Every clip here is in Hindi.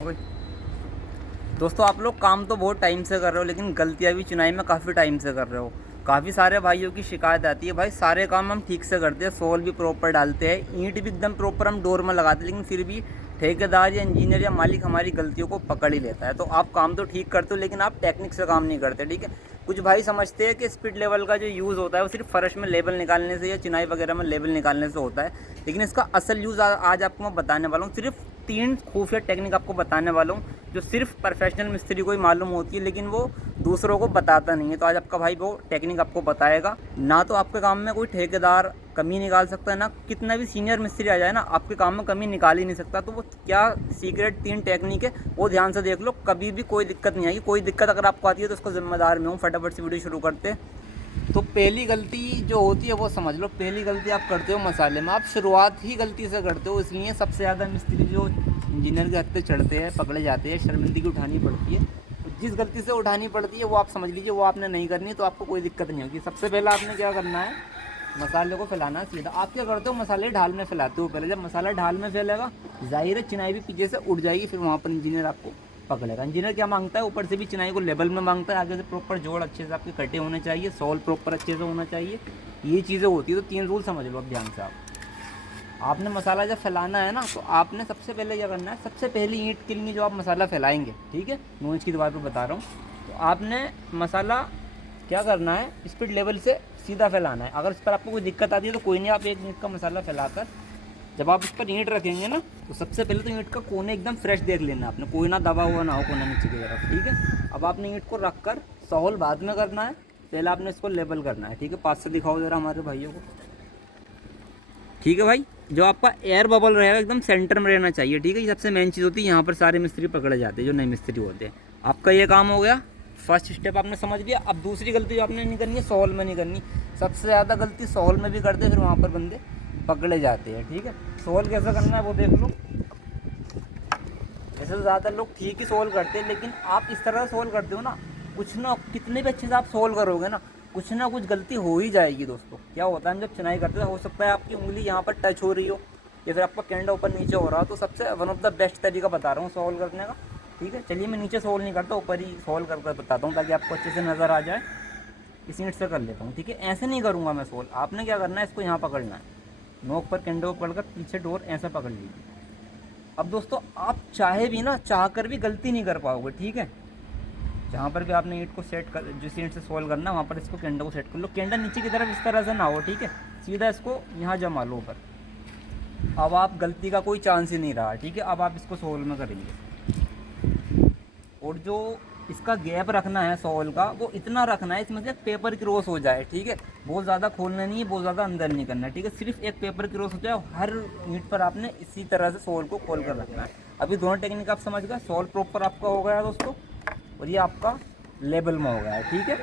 दोस्तों आप लोग काम तो बहुत टाइम से कर रहे हो, लेकिन गलतियाँ भी चुनाई में काफ़ी टाइम से कर रहे हो। काफ़ी सारे भाइयों की शिकायत आती है, भाई सारे काम हम ठीक से करते हैं, सोल भी प्रॉपर डालते हैं, ईंट भी एकदम प्रॉपर हम डोर में लगाते हैं, लेकिन फिर भी ठेकेदार या इंजीनियर या मालिक हमारी गलतियों को पकड़ ही लेता है। तो आप काम तो ठीक करते हो, लेकिन आप टेक्निक से काम नहीं करते, ठीक है। कुछ भाई समझते हैं कि स्पीड लेवल का जो यूज़ होता है वो सिर्फ फर्श में लेबल निकालने से या चिनाई वगैरह में लेबल निकालने से होता है, लेकिन इसका असल यूज़ आज आपको मैं बताने वाला हूँ। सिर्फ 3 खुफिया टेक्निक आपको बताने वाला हूँ, जो सिर्फ प्रोफेशनल मिस्त्री को ही मालूम होती है, लेकिन वो दूसरों को बताता नहीं है। तो आज आपका भाई वो टेक्निक आपको बताएगा। ना तो आपके काम में कोई ठेकेदार कमी निकाल सकता है, ना कितना भी सीनियर मिस्त्री आ जाए ना आपके काम में कमी निकाल ही नहीं सकता। तो वो क्या सीक्रेट 3 टेक्निक है वो ध्यान से देख लो, कभी भी कोई दिक्कत नहीं आएगी। कोई दिक्कत अगर आपको आती है तो उसका जिम्मेदार मैं हूँ। फटाफट से वीडियो शुरू करते हैं। तो पहली गलती जो होती है वो समझ लो। पहली गलती आप करते हो मसाले में, आप शुरुआत ही गलती से करते हो, इसलिए सबसे ज़्यादा मिस्त्री जो इंजीनियर के हत्थे चढ़ते हैं, पकड़े जाते हैं, शर्मिंदगी उठानी पड़ती है। तो जिस गलती से उठानी पड़ती है वो आप समझ लीजिए वो आपने नहीं करनी, तो आपको कोई दिक्कत नहीं होगी। सबसे पहले आपने क्या करना है, मसाले को फैलाना है सीधा। आप क्या करते हो, मसाले ढाल में फैलाते हो। पहले जब मसाला ढाल में फैलेगा, जाहिर है चिनाई भी पीछे से उड़ जाएगी, फिर वहाँ पर इंजीनियर आपको पकड़ेगा। इंजीनियर क्या मांगता है, ऊपर से भी चिनाई को लेवल में मांगता है, आगे से प्रॉपर जोड़ अच्छे से आपके कटे होने चाहिए, सॉल प्रॉपर अच्छे से होना चाहिए, ये चीज़ें होती है। तो 3 रूल समझ लो अब ध्यान से। आपने मसाला जब फैलाना है ना, तो आपने सबसे पहले क्या करना है, सबसे पहली ईंट के लिए जो आप मसाला फैलाएंगे, ठीक है, 9 इंच की दीवार पर बता रहा हूँ, तो आपने मसाला क्या करना है, स्पीड लेवल से सीधा फैलाना है। अगर इस पर आपको कोई दिक्कत आती है तो कोई नहीं, आप 1 ईंट का मसाला फैलाकर जब आप उस पर ईंट रखेंगे ना, तो सबसे पहले तो ईंट का कोने एकदम फ्रेश देख लेना आपने, कोई ना दबा हुआ ना हो कोना नीचे की तरफ, ठीक है। अब आपने ईंट को रख कर सहौल बाद में करना है, पहले आपने इसको लेबल करना है, ठीक है। पास से दिखाओ ज़रा हमारे भाइयों को, ठीक है भाई। जो आपका एयर बबल रहेगा एकदम सेंटर में रहना चाहिए, ठीक है। ये सबसे मेन चीज़ होती है, यहाँ पर सारे मिस्त्री पकड़े जाते हैं जो नए मिस्त्री होते हैं। आपका ये काम हो गया, फर्स्ट स्टेप आपने समझ लिया। अब दूसरी गलती जो आपने नहीं करनी है, सोल में नहीं करनी। सबसे ज़्यादा गलती सोल में भी करते हैं, फिर वहाँ पर बंदे पकड़े जाते हैं, ठीक है। सोल कैसे करना है वो देख लो। वैसे तो ज़्यादातर लोग ठीक ही सोल करते हैं, लेकिन आप इस तरह से सोल करते हो ना, कुछ ना कितने भी अच्छे से आप सोल करोगे ना, कुछ ना कुछ गलती हो ही जाएगी दोस्तों। क्या होता है जब चिनाई करते हो सकता है आपकी उंगली यहाँ पर टच हो रही हो, या फिर आपका कैंडा ऊपर नीचे हो रहा हो। तो सबसे वन ऑफ द बेस्ट तरीका बता रहा हूँ सोल करने का, ठीक है। चलिए मैं नीचे सोल नहीं करता, ऊपर ही सोल कर बताता हूँ ताकि आपको अच्छे से नज़र आ जाए। इस ईंट से कर लेता हूँ, ठीक है। ऐसे नहीं करूँगा मैं सोल। आपने क्या करना है, इसको यहाँ पकड़ना है, नोक पर कैंडे को पकड़कर पीछे डोर ऐसा पकड़ लीजिए। अब दोस्तों आप चाहे भी ना, चाह कर भी गलती नहीं कर पाओगे, ठीक है। जहाँ पर भी आपने ईंट को सेट कर, जिस ईंट से सोल्व करना है वहाँ पर इसको कैंडा को सेट कर लो। कैंडा नीचे की तरफ इस तरह से ना हो, ठीक है, सीधा इसको यहाँ जमा लो ऊपर। अब आप गलती का कोई चांस ही नहीं रहा, ठीक है। अब आप इसको सोल्व में करेंगे, और जो इसका गैप रखना है सोल का, वो इतना रखना है इसमें से पेपर क्रॉस हो जाए, ठीक है। बहुत ज़्यादा खोलना नहीं है, बहुत ज़्यादा अंदर नहीं करना है, ठीक है। सिर्फ एक पेपर क्रॉस हो जाए, हर ईंट पर आपने इसी तरह से सोल को खोल कर रखना है। अभी दोनों टेक्निक आप समझ गए। सोल प्रॉपर आपका हो गया दोस्तों, और ये आपका लेबल में हो गया है, ठीक है।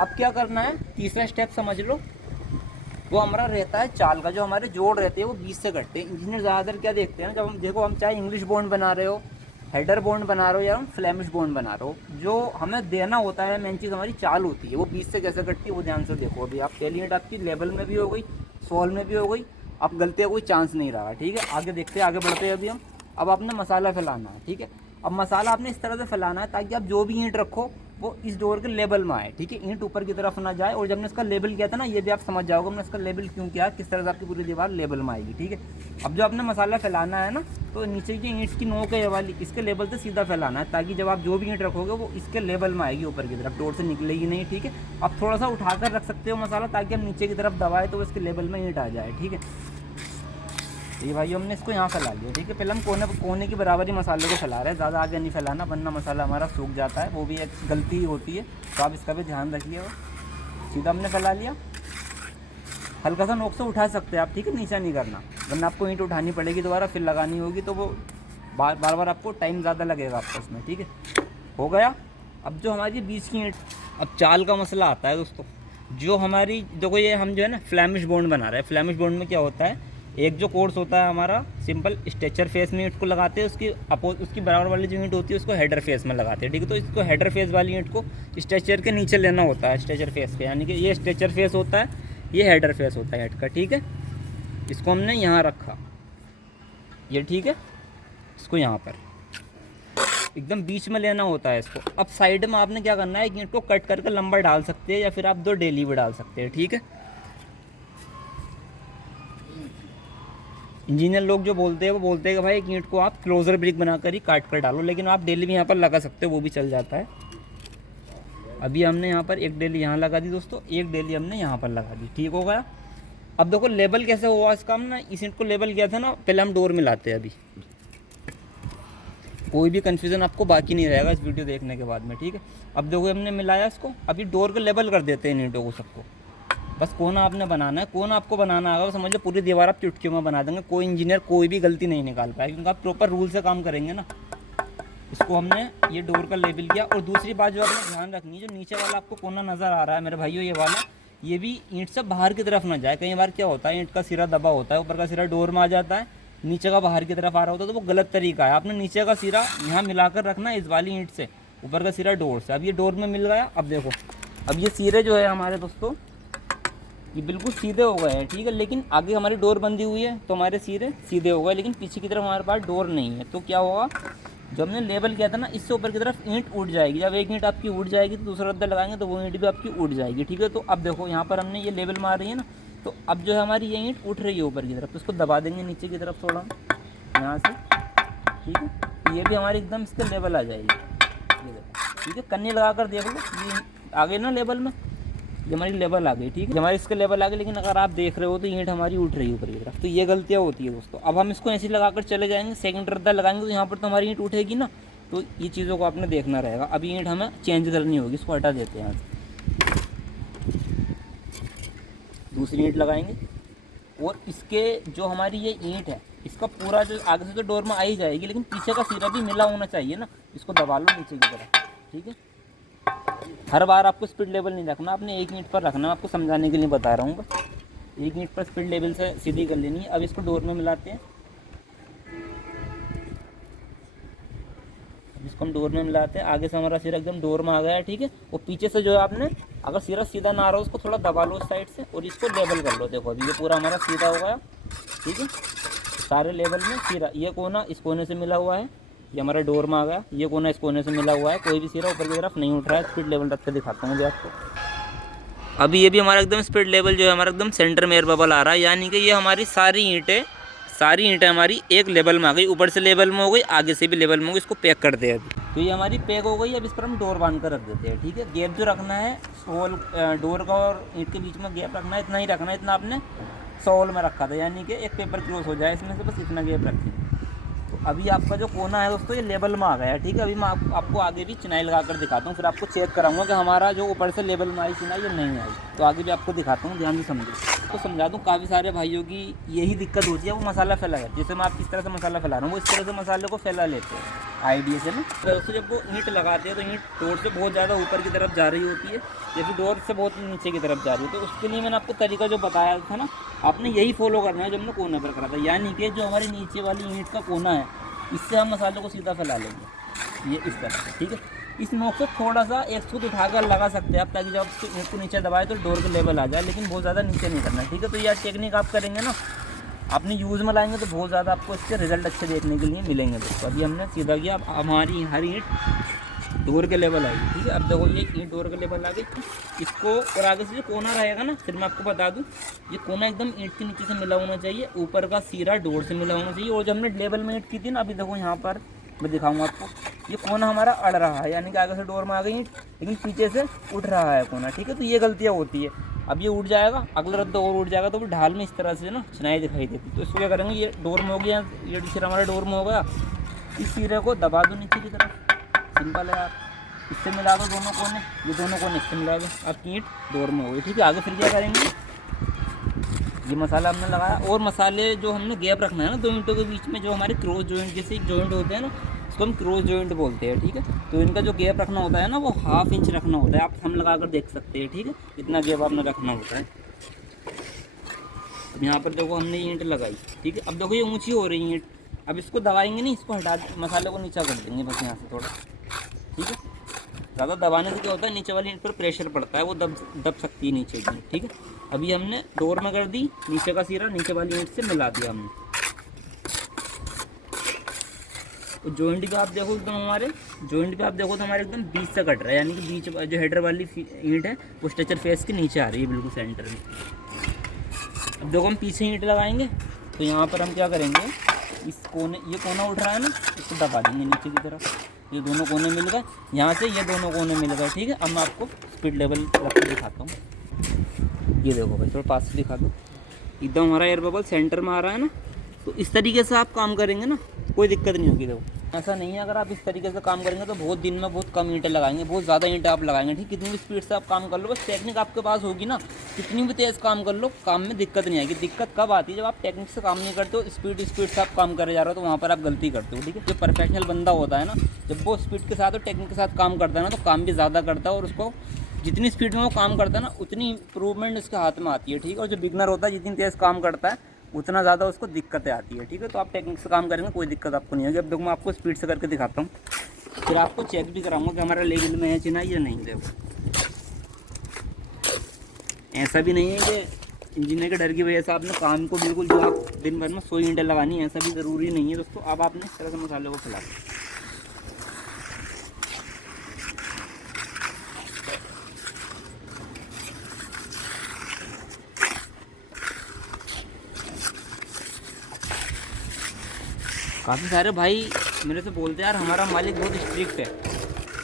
अब क्या करना है, तीसरा स्टेप समझ लो। वो हमारा रहता है चाल का, जो हमारे जोड़ रहते हैं वो 20 से कटते हैं। इंजीनियर ज़्यादातर क्या देखते हैं ना, जब हम देखो, हम चाहे इंग्लिश बॉन्ड बना रहे हो, हेडर बॉन्ड बना रहे हो, या हम फ्लैमिश बॉन्ड बना रहे हो, जो हमें देना होता है मेन चीज़ हमारी चाल होती है, वो 20 से कैसे कटती है वो ध्यान से देखो। अभी आप पहली ईंट आपकी लेवल में भी हो गई, सोल में भी हो गई, अब गलती का कोई चांस नहीं रहा, ठीक है। आगे देखते हैं, आगे बढ़ते हैं अभी हम। अब आपने मसाला फैलाना है, ठीक है। अब मसाला आपने इस तरह से फैलाना है ताकि आप जो भी ईंट रखो वो इस डोर के लेबल में आए, ठीक है। ईंट ऊपर की तरफ ना जाए। और जब मैंने इसका लेबल किया था ना, ये भी आप समझ जाओगे मैंने इसका लेबल क्यों किया, किस तरह से आपकी पूरी दीवार लेबल में आएगी, ठीक है। अब जो आपने मसाला फैलाना है ना, तो नीचे की ईंट की नोक है ये वाली, इसके लेबल से सीधा फैलाना है, ताकि जब आप जो भी ईंट रखोगे वो इसके लेबल में आएगी, ऊपर की तरफ, डोर से निकलेगी नहीं, ठीक है। आप थोड़ा सा उठाकर रख सकते हो मसाला, ताकि हम नीचे की तरफ दबाए तो इसके लेबल में ईंट आ जाए, ठीक है। ये भाई हमने इसको यहाँ फैला लिया, ठीक है। पहले हम कोने की बराबरी मसाले को फैला रहे हैं, ज़्यादा आगे नहीं फैलाना, वरना मसाला हमारा सूख जाता है, वो भी एक गलती होती है, तो आप इसका भी ध्यान रखिए। वो सीधा हमने फैला लिया, हल्का सा नोक से उठा सकते हैं आप, ठीक है, नीचा नहीं करना, वरना आपको ईंट उठानी पड़ेगी दोबारा, फिर लगानी होगी, तो वो बार बार आपको टाइम ज़्यादा लगेगा आपको उसमें, ठीक है। हो गया। अब जो हमारी बीच की ईंट, अब चाल का मसला आता है दोस्तों। जो हमारी देखो, ये हम जो है ना फ्लैमिश बॉन्ड बना रहे हैं। फ्लैमिश बॉन्ड में क्या होता है, एक जो कोर्स होता है हमारा सिंपल स्ट्रेचर फेस में ईंट को लगाते हैं, उसकी बराबर वाली जो ईंट होती है उसको हेडर फेस में लगाते हैं, ठीक है। तो इसको हेडर फेस वाली ईंट को स्ट्रेचर के नीचे लेना होता है, स्ट्रेचर फेस के, यानी कि ये स्ट्रेचर फेस होता है, ये हेडर फेस होता है हेड का, ठीक है। इसको हमने यहाँ रखा, ये ठीक है, इसको यहाँ पर एकदम बीच में लेना होता है इसको। अब साइड में आपने क्या करना है, एक ईंट को कट करके लंबा डाल सकते हैं या फिर आप 2 डेली भी डाल सकते हैं, ठीक है। इंजीनियर लोग जो बोलते हैं वो बोलते हैं कि भाई एक ईंट को आप क्लोजर ब्रिक बनाकर ही काट कर डालो, लेकिन आप डेली भी यहाँ पर लगा सकते हो, वो भी चल जाता है। अभी हमने यहाँ पर एक डेली यहाँ लगा दी दोस्तों, एक डेली हमने यहाँ पर लगा दी, ठीक हो गया। अब देखो लेबल कैसे हुआ इसका, हम ना इस ईंट को लेबल किया था ना, पहले हम डोर मिलाते हैं। अभी कोई भी कन्फ्यूज़न आपको बाकी नहीं रहेगा इस वीडियो देखने के बाद में, ठीक है। अब देखो हमने मिलाया इसको, अभी डोर का लेबल कर देते हैं ईंटों को सबको। बस कोना आपने बनाना है, कोना आपको बनाना आएगा, समझ लो पूरी दीवार आप चुटकियों में बना देंगे, कोई इंजीनियर कोई भी गलती नहीं निकाल पाएगा, क्योंकि आप प्रॉपर रूल से काम करेंगे ना। इसको हमने ये डोर का लेबल किया। और दूसरी बात जो आपने ध्यान रखनी है, जो नीचे वाला आपको कोना नज़र आ रहा है मेरे भाइयों, ये वाला, ये भी ईंट से बाहर की तरफ ना जाए। कई बार क्या होता है, ईंट का सिरा दबा होता है, ऊपर का सिरा डोर में आ जाता है, नीचे का बाहर की तरफ आ रहा होता है, तो वो गलत तरीका है। आपने नीचे का सिरा यहाँ मिलाकर रखना है इस वाली ईंट से, ऊपर का सिरा डोर से। अब ये डोर में मिल गया। अब देखो, अब ये सिरे जो है हमारे दोस्तों, ये बिल्कुल सीधे हो गए हैं, ठीक है। लेकिन आगे हमारी डोर बंधी हुई है तो हमारे सिरे सीधे हो गए, लेकिन पीछे की तरफ हमारे पास डोर नहीं है। तो क्या होगा, जब हमने लेबल किया था ना, इससे ऊपर की तरफ ईंट उठ जाएगी। जब एक ईंट आपकी उठ जाएगी तो दूसरा रद्दा लगाएंगे तो वो ईंट भी आपकी उठ जाएगी, ठीक है। तो अब देखो यहाँ पर हमने ये लेबल मार रही है ना, तो अब जो है हमारी ये ईंट उठ रही है ऊपर की तरफ, तो इसको दबा देंगे नीचे की तरफ थोड़ा यहाँ से, ठीक है। ये भी हमारी एकदम इसका लेवल आ जाएगी, ये देखो, ठीक है। कन्नी लगा कर देख लो, ये आ गई ना लेवल में, ये हमारी लेवल आ गई, ठीक है। हमारी इसका लेवल आ गई, लेकिन अगर आप देख रहे हो तो ईंट हमारी उठ रही है ऊपर की तरफ, तो ये गलतियाँ होती है दोस्तों। अब हम इसको ऐसे लगाकर चले जाएंगे, सेकंड रद्दा लगाएंगे तो यहाँ पर तो हमारी ईंट उठेगी ना, तो ये चीज़ों को आपने देखना रहेगा। अभी ईंट हमें चेंज करनी होगी, इसको हटा देते हैं यहाँ से, दूसरी ईंट लगाएंगे। और इसके जो हमारी ये ईंट है, इसका पूरा जो आगे से तो डोर में आ ही जाएगी, लेकिन पीछे का सिरा भी मिला होना चाहिए ना, इसको दबा लो नीचे की तरफ, ठीक है। हर बार आपको स्पीड लेवल नहीं रखना, आपने एक ईंट पर रखना है, आपको समझाने के लिए बता रहा हूँ बस। एक ईंट पर स्पीड लेवल से सीधी कर लेनी है। अब इसको डोर में मिलाते हैं, इसको हम डोर में मिलाते हैं। आगे से हमारा सिरा एकदम डोर में आ गया है, ठीक है। और पीछे से जो है आपने, अगर सिरा सीधा ना आ रहा हो उसको थोड़ा दबा लो उस साइड से, और इसको लेवल कर लो। देखो अभी ये पूरा हमारा सीधा हो गया, ठीक है। सारे लेवल में सिरा, ये कोना इस कोने से मिला हुआ है, ये हमारा डोर में आ गया, ये कोना इस कोने से मिला हुआ है, कोई भी सिरा ऊपर की तरफ नहीं उठ रहा है। स्पीड लेवल रख के दिखाता हूँ मुझे आपको। अभी ये भी हमारा एकदम स्पीड लेवल जो है हमारा एकदम सेंटर में एयर बबल आ रहा है, यानी कि ये हमारी सारी ईंटें हमारी एक लेवल में आ गई, ऊपर से लेवल में हो गई, आगे से भी लेवल में हो गई। इसको पैक कर दे अभी, तो ये हमारी पैक हो गई। अब इस पर हम डोर बांध कर रख देते हैं, ठीक है। गैप जो रखना है सोल, डोर का और ईंट के बीच में गैप रखना है, इतना ही रखना है, इतना आपने सोल में रखा था, यानी कि एक पेपर क्रॉस हो जाए इसमें से, बस इतना गैप रखें। तो अभी आपका जो कोना है दोस्तों, ये लेवल में आ गया है, ठीक है। अभी मैं आपको आगे भी चिनाई लगा कर दिखाता हूँ, फिर आपको चेक कराऊंगा कि हमारा जो ऊपर से लेवल में आई चिनाई ये नहीं आई, तो आगे भी आपको दिखाता हूँ, ध्यान से समझो। तो समझा दूँ, काफ़ी सारे भाइयों की यही दिक्कत होती है, वो मसाला फैला है। जैसे मैं आप किस तरह से मसाला फैला रहा हूँ, वो इस तरह से मसाले को फैला लेते हैं आइडिया से ना। तो जब वो ईंट लगाते हैं तो ईंट डोर से बहुत ज़्यादा ऊपर की तरफ जा रही होती है, या फिर डोर से बहुत नीचे की तरफ जा रही है। तो उसके लिए मैंने आपको तरीका जो बताया था ना, आपने यही फॉलो करना है जो हमने कोने पर करा था, यानी कि जो हमारी नीचे वाली ईंट का कोना है, इससे हम मसाले को सीधा फैला लेंगे, ये इस तरह, ठीक है। इस नोक से थोड़ा सा एक सूत उठाकर लगा सकते हैं आप, ताकि जब ईंट को नीचे दबाए तो डोर का लेवल आ जाए, लेकिन बहुत ज़्यादा नीचे नहीं करना है, ठीक है। तो यह टेक्निक आप करेंगे ना, अपने यूज़ में लाएंगे तो बहुत ज़्यादा आपको इसके रिजल्ट अच्छे देखने के लिए मिलेंगे दोस्तों। अभी हमने सीधा किया, अब हमारी हर ईंट डोर के लेवल आई, ठीक है। अब देखो ये ईंट डोर के लेवल आ गई, इसको और आगे से जो कोना रहेगा ना, फिर मैं आपको बता दूं, ये कोना एकदम ईंट के नीचे से मिला होना चाहिए, ऊपर का सिरा डोर से मिला होना चाहिए। और जब हमने लेवल में ईंट की थी ना, अभी देखो यहाँ पर मैं दिखाऊंगा आपको, ये कोना हमारा अड़ रहा है, यानी कि आगे से डोर में आ गई ईंट, लेकिन पीछे से उठ रहा है कोना, ठीक है। तो ये गलतियाँ होती है। अब ये उठ जाएगा, अगला रद्दा और उठ जाएगा, तो वो ढाल में इस तरह से ना चिनाई दिखाई देती। तो इसको क्या करेंगे, ये डोर में हो गया, ये सिरा हमारा डोर में हो गया, इस सिरे को दबा दो नीचे की तरफ, सिंपल है। आप इससे मिला दो दोनों कोने, ये दोनों कोने इससे मिला दो, आपकी ईंट डोर में हो गई, ठीक है। आगे फिर क्या करेंगे, ये मसाला हमने लगाया, और मसाले जो हमने गैप रखना है ना दो ईंटों के बीच में, जो हमारे क्रॉस जॉइंट जैसे एक जॉइंट होते हैं ना, इसको हम क्रॉस जॉइंट बोलते हैं, ठीक है। तो इनका जो गैप रखना होता है ना, वो 1/2 इंच रखना होता है, आप हम लगा कर देख सकते हैं, ठीक है। इतना गैप आपने रखना होता है। अब यहाँ पर देखो हमने ईंट लगाई, ठीक है। अब देखो ये ऊँची हो रही ईंट, अब इसको दबाएंगे नहीं, इसको हटा मसाले को नीचा कर देंगे बस यहाँ से थोड़ा, ठीक है। ज़्यादा दबाने से क्या होता है, नीचे वाली ईंट पर प्रेशर पड़ता है, वो दब सकती है नीचे की, ठीक है। अभी हमने डोर में कर दी, नीचे का सिरा नीचे वाली ईंट से मिला दिया हमने, और जॉइंट भी आप देखो एकदम हमारे जॉइंट पे आप देखो तो हमारे एकदम बीच से कट रहा है, यानी कि बीच जो हेडर वाली ईंट है वो स्ट्रेचर फेस के नीचे आ रही है बिल्कुल सेंटर में। अब देखो हम पीछे ईंट लगाएंगे तो यहाँ पर हम क्या करेंगे, इस कोने, ये कोना उठ रहा है ना, इसको दबा देंगे नीचे की तरफ। ये दोनों कोने मिल गए, यहाँ से ये दोनों कोने मिल गए, ठीक है। अब मैं आपको स्पीड लेवल रख के दिखाता हूँ। ये देखो भाई, थोड़ा पास से दिखा दो, एकदम हमारा एयर बबल सेंटर में आ रहा है ना। तो इस तरीके से आप काम करेंगे ना, कोई दिक्कत नहीं होगी। देखो ऐसा नहीं है, अगर आप इस तरीके से काम करेंगे तो बहुत दिन में बहुत कम ईंटें लगाएंगे, बहुत ज़्यादा ईंटें आप लगाएंगे, ठीक। कितनी भी स्पीड से आप काम कर लो, बस टेक्निक आपके पास होगी ना, कितनी भी तेज़ काम कर लो, काम में दिक्कत नहीं आएगी। दिक्कत कब आती है, जब आप टेक्निक से काम नहीं करते हो, स्पीड से आप काम करे जा रहे हो, तो वहाँ पर आप गलती करते हो, ठीक है। जो परफेक्शनल बंदा होता है ना, जब वो स्पीड के साथ और टेक्निक के साथ काम करता है ना, तो काम भी ज़्यादा करता है, और उसको जितनी स्पीड में वो काम करता है ना, उतनी इंप्रूवमेंट उसके हाथ में आती है, ठीक है। और जो बिगनर होता है, जितनी तेज़ काम करता है, उतना ज़्यादा उसको दिक्कतें आती है, ठीक है। तो आप टेक्निक से काम करेंगे, कोई दिक्कत आपको नहीं होगी। अब देखो मैं आपको स्पीड से करके दिखाता हूँ, फिर आपको चेक भी कराऊंगा कि हमारा लेवल में है चिनाई या नहीं। देखो ऐसा भी नहीं है कि इंजीनियर के डर की वजह से आपने काम को बिल्कुल जो आप दिन भर में 100 ईंटें लगानी है, ऐसा भी ज़रूरी नहीं है दोस्तों। अब आपने इस तरह से मसाले को फैला दो। काफ़ी सारे भाई मेरे से बोलते हैं यार हमारा मालिक बहुत स्ट्रिक्ट है,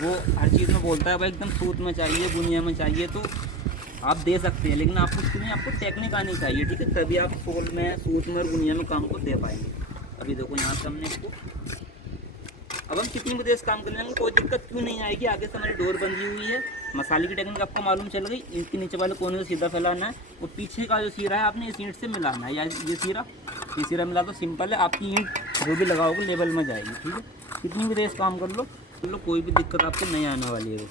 वो हर चीज़ में बोलता है भाई एकदम सूत में चाहिए, बुनिया में चाहिए। तो आप दे सकते हैं, लेकिन आपको उसके लिए आपको टेक्निक आनी चाहिए, ठीक है। तभी आप सोल में, सूत में और बुनिया में काम को दे पाएंगे। अभी देखो यहाँ से हमने इसको, अब हम कितनी भी तेज़ काम कर लेंगे कोई दिक्कत क्यों नहीं आएगी। आगे से हमारी डोर बंधी हुई है, मसाले की टेक्निक आपको मालूम चल गई। इसके नीचे वाले कोने से सीधा फैलाना है, और पीछे का जो सीरा है आपने इस ईंट से मिलाना है, या ये सीरा मिला तो सिंपल है, आपकी ईंट जो भी लगाओगे लेवल में जाएगी, ठीक है। कितनी भी तेज़ काम कर लो, कोई भी दिक्कत आपको नहीं आने वाली है।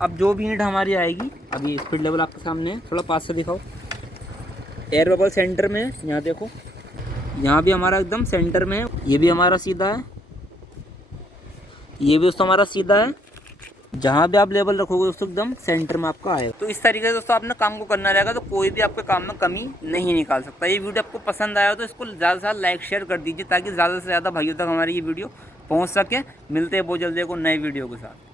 अब जो भी ईंट हमारी आएगी, अभी स्पीड लेवल आपके सामने है, थोड़ा पास से दिखाओ। एयर बबल सेंटर में है, यहाँ देखो, यहाँ भी हमारा एकदम सेंटर में है, ये भी हमारा सीधा है, ये भी दोस्तों हमारा सीधा है। जहाँ भी आप लेवल रखोगे दोस्तों एकदम सेंटर में आपका आएगा। तो इस तरीके से दोस्तों आपने काम को करना रहेगा, तो कोई भी आपके काम में कमी नहीं निकाल सकता। ये वीडियो आपको पसंद आया तो इसको ज़्यादा से ज़्यादा लाइक शेयर कर दीजिए, ताकि ज़्यादा से ज़्यादा भाइयों तक हमारी ये वीडियो पहुँच सके। मिलते हैं बहुत जल्दी को नए वीडियो के साथ।